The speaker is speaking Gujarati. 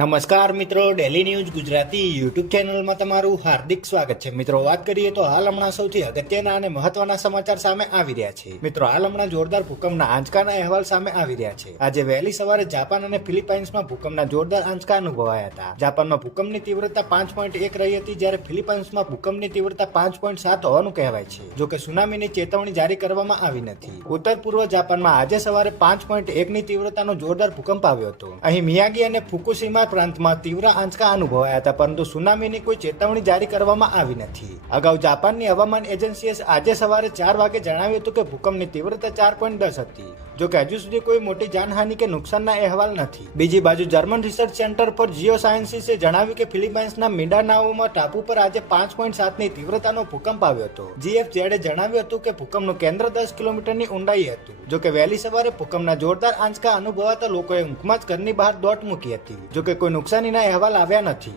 નમસ્કાર મિત્રો, ડેલી ન્યૂઝ ગુજરાતી યુટ્યુબ ચેનલમાં તમારું હાર્દિક સ્વાગત છે. મિત્રો, વાત કરીએ તો હાલ હમણાં સૌથી અગત્યના અને મહત્વના સમાચાર સામે આવી રહ્યા છે. મિત્રો, હાલ હમણાં જોરદાર ભૂકંપના આંચકાના અહેવાલ સામે આવી રહ્યા છે. આજે વહેલી સવારે જાપાન અને ફિલિપાઇન્સમાં ભૂકંપના જોરદાર આંચકા અનુભવાયા હતા. જાપાનમાં ભૂકંપની તીવ્રતા 5.1 રહી હતી, જ્યારે ફિલિપાઇન્સમાં ભૂકંપની તીવ્રતા 5.7 હોવાનું કહેવાય છે. જોકે સુનામીની ચેતવણી જારી કરવામાં આવી નથી. ઉત્તર પૂર્વ જાપાનમાં આજે સવારે 5.1ની તીવ્રતાનો જોરદાર ભૂકંપ આવ્યો હતો. અહીં મિયાગી અને ફુકુશીમા પ્રાંતમાં તીવ્ર આંચકા અનુભવાયા હતા, પરંતુ સુનામીની કોઈ ચેતવણી જારી કરવામાં આવી નથી. અગાઉ જાપાનની હવામાન એજન્સીએ આજે સવારે 4 વાગે જણાવ્યું હતું કે ભૂકંપની તીવ્રતા 4.10 હતી. જોકે હજુ સુધી કોઈ મોટી જાનહાનિ કે નુકસાનના અહેવાલ નથી. બીજી બાજુ German research centre for Jio સાયન્સીસે જણાવ્યું કે ફિલિપાઇન્સના મિન્ડાનાઓમાં ટાપુ પર આજે 5.7ની તીવ્રતાનો ભૂકંપ આવ્યો હતો. GFZએ જણાવ્યું હતું કે ભૂકંપનું કેન્દ્ર 10 કિલોમીટરની ઊંડાઈ હતું. જોકે વહેલી સવારે ભૂકંપના જોરદાર આંચકા અનુભવાતા લોકોએ ઊંઘમાં જ ઘરની બહાર દોટ મૂકી હતી. જોકે કોઈ નુકસાનીના અહેવાલ આવ્યા નથી.